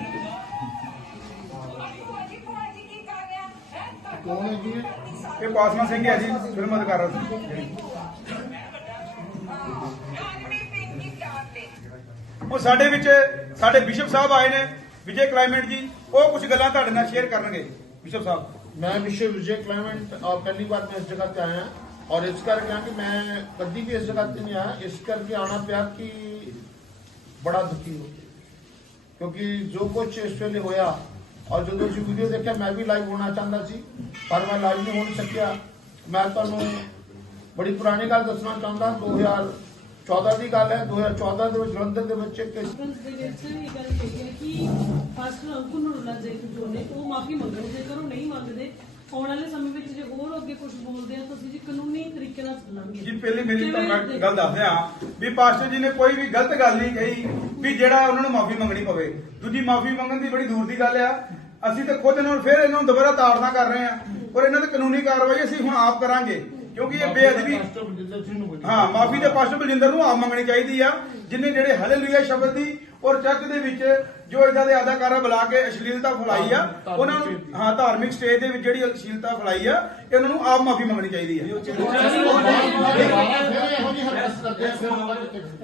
Speaker 3: ਕੌਣ ਹੈ ਜੀ
Speaker 1: ਇਹ? ਪਾਸਮਾ ਸਿੰਘ ਹੈ ਜੀ ਫਿਲਮ ਜਿਹੜੀ ਉਹ ਸਾਡੇ ਵਿੱਚ ਸਾਡੇ ਬਿਸ਼ਪ ਸਾਹਿਬ ਆਏ ਨੇ ਵਿਜੇ ਕਲਾਈਮੇਟ ਜੀ ਉਹ ਕੁਝ ਗੱਲਾਂ ਤੁਹਾਡੇ ਨਾਲ ਸ਼ੇਅਰ ਕਰਨਗੇ। ਬਿਸ਼ਪ ਸਾਹਿਬ
Speaker 3: मैं विश्व विजय क्लाइमेट और पहली बार मैं इस जगह पे आया और इस करके आया कि मैं कभी भी इस जगह पे नहीं आया इस करके आना पिया कि बड़ा दुखी हो क्योंकि जो कुछ इस वेले होया और जो ਤੁਸੀਂ ਵੀਡੀਓ ਦੇਖਿਆ ਮੈਂ ਵੀ ਲਾਈਵ ਹੋਣਾ ਚਾਹੁੰਦਾ ਸੀ ਪਰ ਮੈਂ ਲਾਈਵ ਨਹੀਂ ਹੋ ਨਹੀਂ ਸਕਿਆ ਮੈਂ ਤੁਹਾਨੂੰ ਬੜੀ ਪੁਰਾਣੀ ਗੱਲ ਦੱਸਣਾ ਚਾਹੁੰਦਾ 2014 ਦੀ ਗੱਲ ਹੈ 2014 ਦੇ ਵਿੱਚ ਜਲੰਧਰ ਦੇ ਵਿੱਚ ਇੱਕ
Speaker 4: ਕਾਨਫਰੰਸ ਦੇ ਵਿੱਚ ਇਹ ਗੱਲ ਕਹੀ ਹੈ ਕਿ ਪਾਸਟਰ ਅੰਕੁਰ ਨੂਰੁੱਲਾ ਜੀ ਜੋ ਨੇ ਉਹ ਮਾਫੀ ਮੰਗਣ ਜੇਕਰ ਉਹ ਨਹੀਂ ਮੰਗਦੇ ਆਉਣ ਵਾਲੇ ਸਮੇਂ ਵਿੱਚ ਜੇ ਹੋਰ ਅੱਗੇ ਕੁਝ ਬੋਲਦੇ ਆ ਤਾਂ ਅਸੀਂ ਜੀ ਕਾਨੂੰਨੀ ਤਰੀਕੇ ਨਾਲ ਚੱਲਾਂਗੇ
Speaker 1: ਜੀ ਪਹਿਲੀ ਮੇਰੀ ਤੁਹਾਨੂੰ? ਗੱਲ ਦੱਸ ਦਿਆਂ ਵੀ ਪਾਸਟਰ ਜੀ ਨੇ ਕੋਈ ਵੀ ਗਲਤ ਗੱਲ ਨਹੀਂ ਕਹੀ ਵੀ ਜਿਹੜਾ ਉਹਨਾਂ ਨੂੰ ਮਾਫੀ ਮੰਗਣੀ ਪਵੇ। ਦੂਜੀ ਮਾਫੀ ਮੰਗਣ ਦੀ ਬੜੀ ਦੂਰ ਦੀ ਗੱਲ ਆ। ਅਸੀਂ ਤਾਂ ਖੁਦ ਇਹਨਾਂ ਨੂੰ ਫਿਰ ਇਹਨਾਂ ਨੂੰ ਦੁਬਾਰਾ ਤਾੜਨਾ ਕਰ ਰਹੇ ਆ ਔਰ ਇਹਨਾਂ ਤੇ ਕਾਨੂੰਨੀ ਕਾਰਵਾਈ ਅਸੀਂ ਹੁਣ ਆਪ ਕਰਾਂਗੇ। ਕਿਉਂਕਿ ਇਹ ਬੇਅਦਬੀ
Speaker 3: ਮਾਸਟਰ ਬਲਜਿੰਦਰ ਸਿੰਘ ਨੂੰ ਬੜੀ-
Speaker 1: ਹਾਂ ਮਾਫੀ ਤੇ ਪਾਸਟਰ ਬਲਜਿੰਦਰ ਨੂੰ ਆਪ ਮੰਗਣੀ ਚਾਹੀਦੀ ਆ। ਜਿਨੇ ਜਿਹੜੇ ਹਾਲੇਲੂਇਆ ਸ਼ਬਦ ਦੀ ਔਰ ਚਰਚ ਦੇ ਵਿੱਚ ਜੋ ਇਦਾਂ ਦੇ ਅਦਾਕਾਰਾ ਬੁਲਾ ਕੇ ਅਸ਼ਲੀਲਤਾ ਫੈਲਾਈ ਆ ਉਹਨਾਂ ਨੂੰ ਹਾਂ ਧਾਰਮਿਕ ਸਟੇਜ ਦੇ ਵਿੱਚ ਜਿਹੜੀ ਅਸ਼ਲੀਲਤਾ ਫੈਲਾਈ ਆ ਇਹਨਾਂ ਨੂੰ ਆਪ ਮਾਫੀ ਮੰਗਣੀ ਚਾਹੀਦੀ ਆ।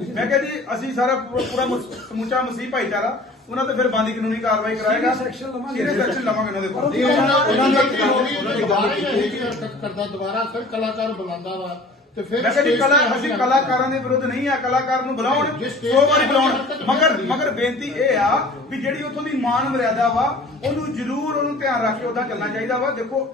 Speaker 1: ਮੈਂ ਕਿਹਾ ਜੀ ਅਸੀਂ ਸਾਰਾ ਪੂਰਾ ਪੂਰਾ ਮਸ- ਸਮੁੱਚਾ ਮਸੀਹ ਭਾਈਚਾਰਾ ਉਹਨਾਂ ਤੇ ਫਿਰ ਬੰਦੀ ਕਾਨੂੰਨੀ ਕਾਰਵਾਈ ਕਰਾਏਗਾ। ਸੈਕਸ਼ਨ ਲਵਾਂਗੇ। ਸੈਕਸ਼ਨ ਲਵਾਂਗੇ ਉਹਨਾਂ ਦੇ ਉੱਪਰ।
Speaker 3: ਇਹ ਉਹਨਾਂ ਉਹਨਾਂ ਨੇ ਕੀ ਹੋ ਗਈ ਦੁਬਾਰਾ ਇਹ ਜਿਹੀ ਹਰਕਤ ਕਰਦਾ ਦੁਬਾਰਾ ਫਿਰ ਕਲਾਕਾਰ ਬੁਲਾਉਂਦਾ ਵਾ। ਤੇ ਫਿਰ
Speaker 1: ਮੈਂ ਕਿਹਾ ਜੀ
Speaker 3: stage
Speaker 1: ਕਲਾ ਅਸੀਂ। ਕਲਾਕਾਰਾਂ ਦੇ ਵਿਰੁੱਧ ਨਹੀਂ ਆ। ਕਲਾਕਾਰ ਨੂੰ ਬੁਲਾਉਣ ਸੋ ਵਾਰੀ ਬੁਲਾਉਣ। ਮਗਰ। ਮਗਰ ਬੇਨਤੀ ਇਹ ਆ ਵੀ ਜਿਹੜੀ ਉੱਥੋਂ ਦੀ ਮਾਨ ਮਰਿਆਦਾ ਵਾ ਉਹਨੂੰ ਜ਼ਰੂਰ ਉਹਨੂੰ ਧਿਆਨ ਰੱਖ ਕੇ ਉਹਦਾ ਚੱਲਣਾ ਚਾਹੀਦਾ ਵਾ। ਦੇਖੋ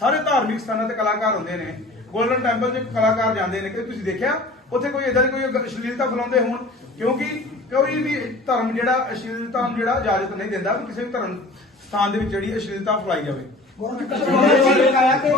Speaker 1: ਸਾਰੇ ਧਾਰਮਿਕ ਸਥਾਨਾਂ ਤੇ ਕਲਾਕਾਰ ਹੁੰਦੇ ਨੇ। ਗੋਲਡਨ ਟੈਂਪਲ 'ਚ ਕਲਾਕਾਰ ਜਾਂਦੇ ਨੇ। ਕਿ ਤੁਸੀਂ ਦੇਖਿਆ? ਉੱਥੇ ਕੋਈ ਇਦਾਂ ਦੀ ਕੋਈ ਅਸ਼ਲੀਲਤਾ ਫੈਲਾਉਂਦੇ ਹੋਣ? ਕਿਉਂਕਿ ਕੋਈ ਵੀ ਧਰਮ ਜਿਹੜਾ ਅਸ਼ਲੀਲਤਾ ਨੂੰ ਜਿਹੜਾ ਇਜਾਜ਼ਤ ਨਹੀਂ ਦਿੰਦਾ ਕਿ ਕਿਸੇ ਵੀ ਧਰਮ ਸਥਾਨ ਦੇ ਵਿੱਚ ਜਿਹੜੀ ਅਸ਼ਲੀਲਤਾ ਫੈਲਾਈ ਜਾਵੇ।
Speaker 5: ਲਗਾਇਆ ਕਿ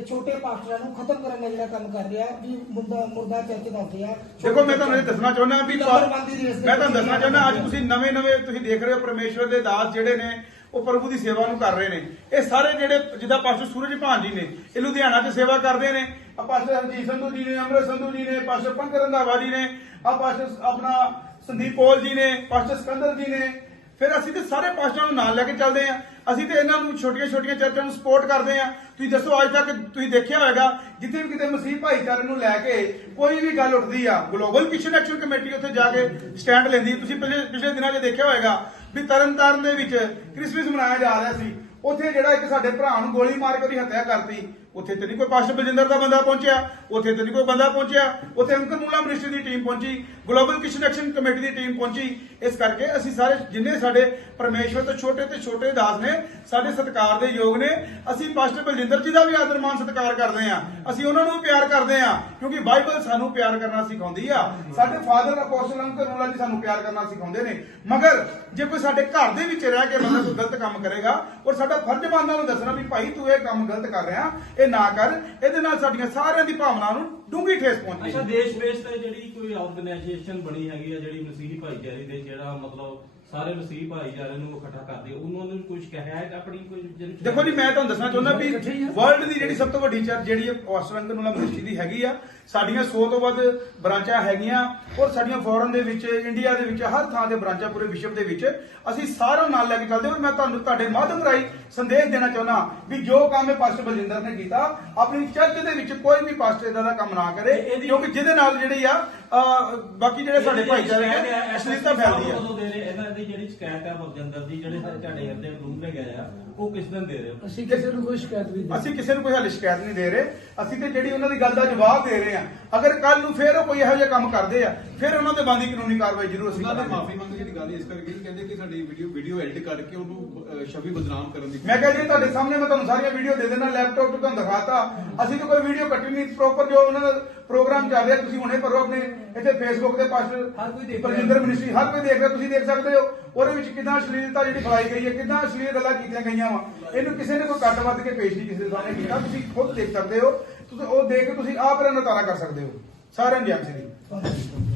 Speaker 5: ਛੋਟੇ ਪਾਸਟਰਾਂ ਨੂੰ ਖਤਮ ਕਰਨ ਦਾ ਜਿਹੜਾ ਕੰਮ ਕਰ ਰਿਹਾ ਵੀ ਮੁਰਦਾ ਮੁਰਦਾ ਚਰਚ ਦੱਸਦੇ ਆ
Speaker 1: ਦੇਖੋ ਮੈਂ ਤੁਹਾਨੂੰ ਇਹ ਦੱਸਣਾ ਚਾਹੁੰਦਾ ਵੀ ਮੈਂ ਤੁਹਾਨੂੰ ਦੱਸਣਾ ਚਾਹੁੰਦਾ ਅੱਜ ਤੁਸੀਂ ਨਵੇਂ ਨਵੇਂ ਤੁਸੀਂ ਦੇਖ ਰਹੇ ਹੋ ਪਰਮੇਸ਼ਵਰ ਦੇ ਦਾਸ ਜਿਹੜੇ ਨੇ ਉਹ ਪ੍ਰਭੂ ਦੀ ਸੇਵਾ ਨੂੰ ਕਰ ਰਹੇ ਨੇ। ਇਹ ਸਾਰੇ ਜਿਹੜੇ ਜਿੱਦਾਂ ਪਾਸਟਰ ਸੂਰਜ ਭਾਨ ਜੀ ਨੇ, ਇਹ ਲੁਧਿਆਣਾ 'ਚ ਸੇਵਾ ਕਰਦੇ ਨੇ। ਆ ਪਾਸਟਰ ਹਰਜੀਤ ਸੰਧੂ ਜੀ ਨੇ ਅਮਰ ਸੰਧੂ ਜੀ ਨੇ, ਪਾਸਟਰ ਪੰਕਜ ਰੰਧਾਵਾ ਜੀ ਨੇ ਆ ਪਾਸਟਰ ਆਪਣਾ ਸੰਦੀਪ ਪੌਲ ਜੀ ਨੇ, ਪਾਸਟਰ ਸਿਕੰਦਰ ਜੀ ਨੇ। ਫਿਰ ਅਸੀਂ ਤੇ ਸਾਰੇ ਪਾਸਟਰਾਂ ਨੂੰ ਨਾਲ ਲੈ ਕੇ ਚੱਲਦੇ ਆ ਅਸੀਂ ਤੇ ਇਹਨਾਂ ਨੂੰ ਛੋਟੀਆਂ ਛੋਟੀਆਂ ਚਰਚਾਂ ਨੂੰ ਸਪੋਰਟ ਕਰਦੇ ਆ ਤੁਸੀਂ ਦੱਸੋ, ਅੱਜ ਤੱਕ ਤੁਸੀਂ ਦੇਖਿਆ ਹੋਵੇਗਾ ਜਿੱਥੇ ਵੀ ਕਿਤੇ ਮਸੀਹ ਭਾਈਚਾਰੇ ਨੂੰ ਲੈ ਕੇ ਕੋਈ ਵੀ ਗੱਲ ਉੱਠਦੀ ਆ ਗਲੋਬਲ ਕਿਸ਼ਨ ਐਕਸ਼ਨ ਕਮੇਟੀ ਉੱਥੇ ਜਾ ਕੇ ਸਟੈਂਡ ਲੈਂਦੀ। ਤੁਸੀਂ ਪਿਛਲੇ ਪਿਛਲੇ ਦਿਨਾਂ 'ਚ ਦੇਖਿਆ ਹੋਵੇਗਾ ਵੀ ਤਰਨਤਾਰਨ ਦੇ ਵਿੱਚ ਕ੍ਰਿਸਮਸ ਮਨਾਇਆ ਜਾ ਰਿਹਾ ਸੀ। ਉੱਥੇ ਜਿਹੜਾ ਇੱਕ ਸਾਡੇ ਭਰਾ ਨੂੰ ਗੋਲੀ ਮਾਰ ਕੇ ਉਹਦੀ ਹੱਤਿਆ ਕਰਤੀ। ਉੱਥੇ ਤੇ ਨਹੀਂ ਕੋਈ ਪਾਸਟਰ ਬਲਜਿੰਦਰ ਦਾ ਬੰਦਾ ਪਹੁੰਚਿਆ, ਉੱਥੇ ਤੇ ਨਹੀਂ ਕੋਈ ਬੰਦਾ ਪਹੁੰਚਿਆ। ਉੱਥੇ ਅੰਕਰ ਮੂਲਾ ਮਿਨਿਸਟਰੀ ਦੀ ਟੀਮ ਪਹੁੰਚੀ, ਗਲੋਬਲ ਕਿਸ਼ਨ ਐਕਸ਼ਨ ਕਮੇਟੀ ਦੀ ਟੀਮ ਪਹੁੰਚੀ। ਇਸ ਕਰਕੇ ਅਸੀਂ ਸਾਰੇ ਜਿੰਨੇ ਸਾਡੇ ਪਰਮੇਸ਼ਵਰ ਤੋਂ ਛੋਟੇ ਤੇ ਛੋਟੇ ਦਾਸ ਨੇ, ਸਾਡੇ ਸਤਿਕਾਰ ਦੇ ਯੋਗ ਨੇ, ਅਸੀਂ ਪਾਸਟਰ ਬਲਜਿੰਦਰ ਜੀ ਦਾ ਵੀ ਆਦਰ ਮਾਨ ਸਤਿਕਾਰ ਕਰਦੇ ਆ ਅਸੀਂ ਉਹਨਾਂ ਨੂੰ ਵੀ ਪਿਆਰ ਕਰਦੇ ਆ ਕਿਉਂਕਿ ਬਾਈਬਲ ਸਾਨੂੰ ਪਿਆਰ ਕਰਨਾ ਸਿਖਾਉਂਦੀ ਆ। ਸਾਡੇ ਫਾਦਰ ਅਪੋਸਟਲ ਅੰਕਰ ਮੂਲਾ ਜੀ ਸਾਨੂੰ ਪਿਆਰ ਕਰਨਾ ਸਿਖਾਉਂਦੇ ਨੇ। ਮਗਰ ਜੇ ਕੋਈ ਸਾਡੇ ਘਰ ਦੇ ਵਿੱਚ ਰਹਿ ਕੇ ਬੰਦਾ ਕੋਈ ਗਲਤ ਕੰਮ ਕਰੇਗਾ, ਔਰ ਸਾਡਾ ਫਰਜ਼ ਬਣਦਾ ਉਹਨੂੰ ਦੱਸਣਾ ਵੀ ਭਾਈ ਤੂੰ ਇਹ ਕੰਮ ਗਲਤ ਕਰ ਰਿਹਾ ਇਹ ਨਾ ਕਰਨ ਇਹਦੇ ਨਾਲ ਸਾਡੀਆਂ ਸਾਰਿਆਂ ਦੀ ਭਾਵਨਾ ਨੂੰ ਡੂੰਘੀ ਠੇਸ ਪਹੁੰਚਦੀ
Speaker 6: ਅੱਛਾ ਦੇਸ਼ ਵੇਸ਼ ਤੇ ਜਿਹੜੀ ਕੋਈ ਆਰਗੇਨਾਈਜੇਸ਼ਨ ਬਣੀ ਹੈਗੀ ਆ, ਜਿਹੜੀ ਮਸੀਹੀ ਭਾਈਚਾਰੇ ਦੇ ਜਿਹੜਾ ਮਤਲਬ ਸਾਰੇ ਮਸੀਹੀ ਭਾਈਚਾਰੇ ਨੂੰ ਇਕੱਠਾ ਕਰਦੀ ਉਹਨਾਂ ਨੂੰ ਕੁਝ ਕਿਹਾ ਹੈ ਆਪਣੀ ਕੋਈ ਜਿਹੜੀ
Speaker 1: ਦੇਖੋ ਜੀ ਮੈਂ ਤੁਹਾਨੂੰ ਦੱਸਣਾ ਚਾਹੁੰਦਾ ਵੀ ਵਰਲਡ ਦੀ ਜਿਹੜੀ ਸਭ ਤੋਂ ਵੱਡੀ ਚਰਚ ਜਿਹੜੀ ਆਸਟ੍ਰੇਲੀਅਨ ਕਨੂਲਾ ਮਿਨਿਸਟਰੀ ਦੀ ਹੈਗੀ ਆ ਸਾਡੀਆਂ 100 ਤੋਂ ਵੱਧ ਬ੍ਰਾਂਚਾਂ ਹੈਗੀਆਂ ਔਰ ਸਾਡੀਆਂ ਫੋਰਨ ਦੇ ਵਿੱਚ ਇੰਡੀਆ ਦੇ ਵਿੱਚ ਹਰ ਥਾਂ ਤੇ ਬ੍ਰਾਂਚਾਂ ਪੂਰੇ ਵਿਸ਼ਵ ਦੇ ਵਿੱਚ ਅਸੀਂ ਸਾਰਿਆਂ ਨੂੰ ਨਾਲ ਲੈ ਕੇ ਚੱਲਦੇ ਔਰ ਮੈਂ ਤੁਹਾਨੂੰ ਤੁਹਾਡੇ ਮਾਧਿਅਮ ਰਾਹੀਂ ਸੰਦੇਸ਼ ਦੇਣਾ ਚਾਹੁੰਦਾ ਵੀ ਜੋ ਕੰਮ ਇਹ ਪਾਸਟਰ ਬਲਜਿੰਦਰ ਨੇ ਕੀਤਾ ਆਪਣੀ ਚਰਚ ਦੇ ਵਿੱਚ ਕੋਈ ਵੀ ਪਾਸਟਰ ਇਦਾਂ ਦਾ ਕੰਮ ਨਾ ਕਰੇ
Speaker 6: ਇਹਦੀ-
Speaker 1: ਕਿਉਂਕਿ ਜਿਹਦੇ ਨਾਲ ਜਿਹੜੀ ਆ ਅਹ, ਬਾਕੀ ਜਿਹੜੇ ਸਾਡੇ ਭਾਈਚਾਰੇ
Speaker 6: ਹੈ,
Speaker 1: ਅਸ਼ਲੀਲਤਾ ਫੈਲਦੀ ਆ।
Speaker 6: ਉਦੋਂ ਦੇ ਰਹੇ ਇਹਨਾਂ ਦੀ ਜਿਹੜੀ ਸ਼ਿਕਾਇਤ ਹੈ ਬਲਜਿੰਦਰ ਦੀ ਜਿਹੜੇ ਤੁਹਾਡੇ ਹਿਰਦੇ ਰੂਮ ਲੈ ਗਏ ਆ ਉਹ ਕਿਸ ਦਿਨ ਦੇ ਰਹੇ ਹੋ?
Speaker 5: ਅਸੀਂ ਕਿਸੇ ਨੂੰ ਕੋਈ ਸ਼ਿਕਾਇਤ ਵੀ
Speaker 1: ਅਸੀਂ ਕਿਸੇ ਨੂੰ ਕੋਈ ਹਾਲੇ ਸ਼ਿਕਾਇਤ ਨਹੀਂ ਦੇ ਰਹੇ। ਅਸੀਂ ਤੇ ਜਿਹੜੀ ਉਹਨਾਂ ਦੀ ਗੱਲ ਦਾ ਜਵਾਬ ਦੇ ਰਹੇ ਹਾਂ ਅਗਰ ਕੱਲ ਨੂੰ ਫੇਰ ਉਹ ਕੋਈ ਇਹੋ ਜਿਹਾ ਕੰਮ ਕਰਦੇ ਆ ਫਿਰ ਉਹਨਾਂ ਤੇ ਬੰਦੀ ਕਾਨੂੰਨੀ ਕਾਰਵਾਈ ਜ਼ਰੂਰ ਅਸੀਂ
Speaker 7: ਉਹਨਾਂ ਨੇ
Speaker 1: ਕਰਾਂਗੇ।
Speaker 7: ਮਾਫੀ ਮੰਗੀ ਦੀ ਗੱਲ ਇਸ ਕਰਕੇ ਕਿ ਕਹਿੰਦੇ ਕਿ ਸਾਡੀ ਵੀਡੀਓ ਵੀਡੀਓ ਐਡਿਟ ਕਰਕੇ ਉਹਨੂੰ ਅਹ, ਛਵੀ ਬਦਨਾਮ ਕਰਨ ਦੀ
Speaker 1: ਮੈਂ ਕਿਹਾ ਜੀ ਤੁਹਾਡੇ ਸਾਹਮਣੇ ਮੈਂ ਤੁਹਾਨੂੰ ਸਾਰੀਆਂ ਵੀਡੀਓ ਦੇ ਦੇਣਾ ਲੈਪਟਾਪ ਤੇ ਤੁਹਾਨੂੰ ਦਿਖਾਤਾ। ਅਸੀਂ ਤਾਂ ਕੋਈ ਵੀਡੀਓ ਕੱਟੀ ਨਹੀਂ ਪ੍ਰੋਪਰ ਜੋ ਉਹਨਾਂ ਦਾ ਪ੍ਰੋਗਰਾਮ ਚੱਲ ਰਿਹਾ ਤੁਸੀਂ ਹੁਣੇ ਭਰੋ ਆਪਣੇ ਇੱਥੇ ਫੇਸਬੁੱਕ ਤੇ
Speaker 2: ਹਰ ਕੋਈ
Speaker 1: ਪਾਸਟਰ
Speaker 2: ਦੇਖ
Speaker 1: ਪਰਜਿੰਦਰ ਮਿਨਿਸਟਰੀ ਹਰ ਕੋਈ ਦੇਖ ਰਿਹਾ ਤੁਸੀਂ ਦੇਖ ਸਕਦੇ ਹੋ। ਉਹਦੇ ਵਿੱਚ ਕਿੰਨਾ ਅਸ਼ਲੀਲਤਾ ਜਿਹੜੀ ਫੈਲਾਈ ਗਈ ਹੈ ਕਿੰਨਾ ਅਸ਼ਲੀਲ ਗੱਲਾਂ ਕੀਤੀਆਂ ਗਈਆਂ ਵਾ। ਇਹਨੂੰ ਕਿਸੇ ਨੇ ਕੋਈ ਕੱਟ ਵੱਧ ਕੇ ਪੇਸ਼ ਨਹੀਂ ਕਿਸੇ ਦੇ ਸਾਹਮਣੇ ਕੀਤਾ ਤੁਸੀਂ ਖੁਦ ਦੇਖ ਸਕਦੇ ਹੋ। ਤੁਸੀਂ ਉਹ ਦੇਖ ਕੇ ਤੁਸੀਂ ਆਪ ਇਹਨਾਂ ਦਾ ਤਾਰਾ ਕਰ ਸਕਦੇ ਹੋ। ਸਾਰਿਆਂ ਨੂੰ ਜੈਮ ਸ੍ਰੀ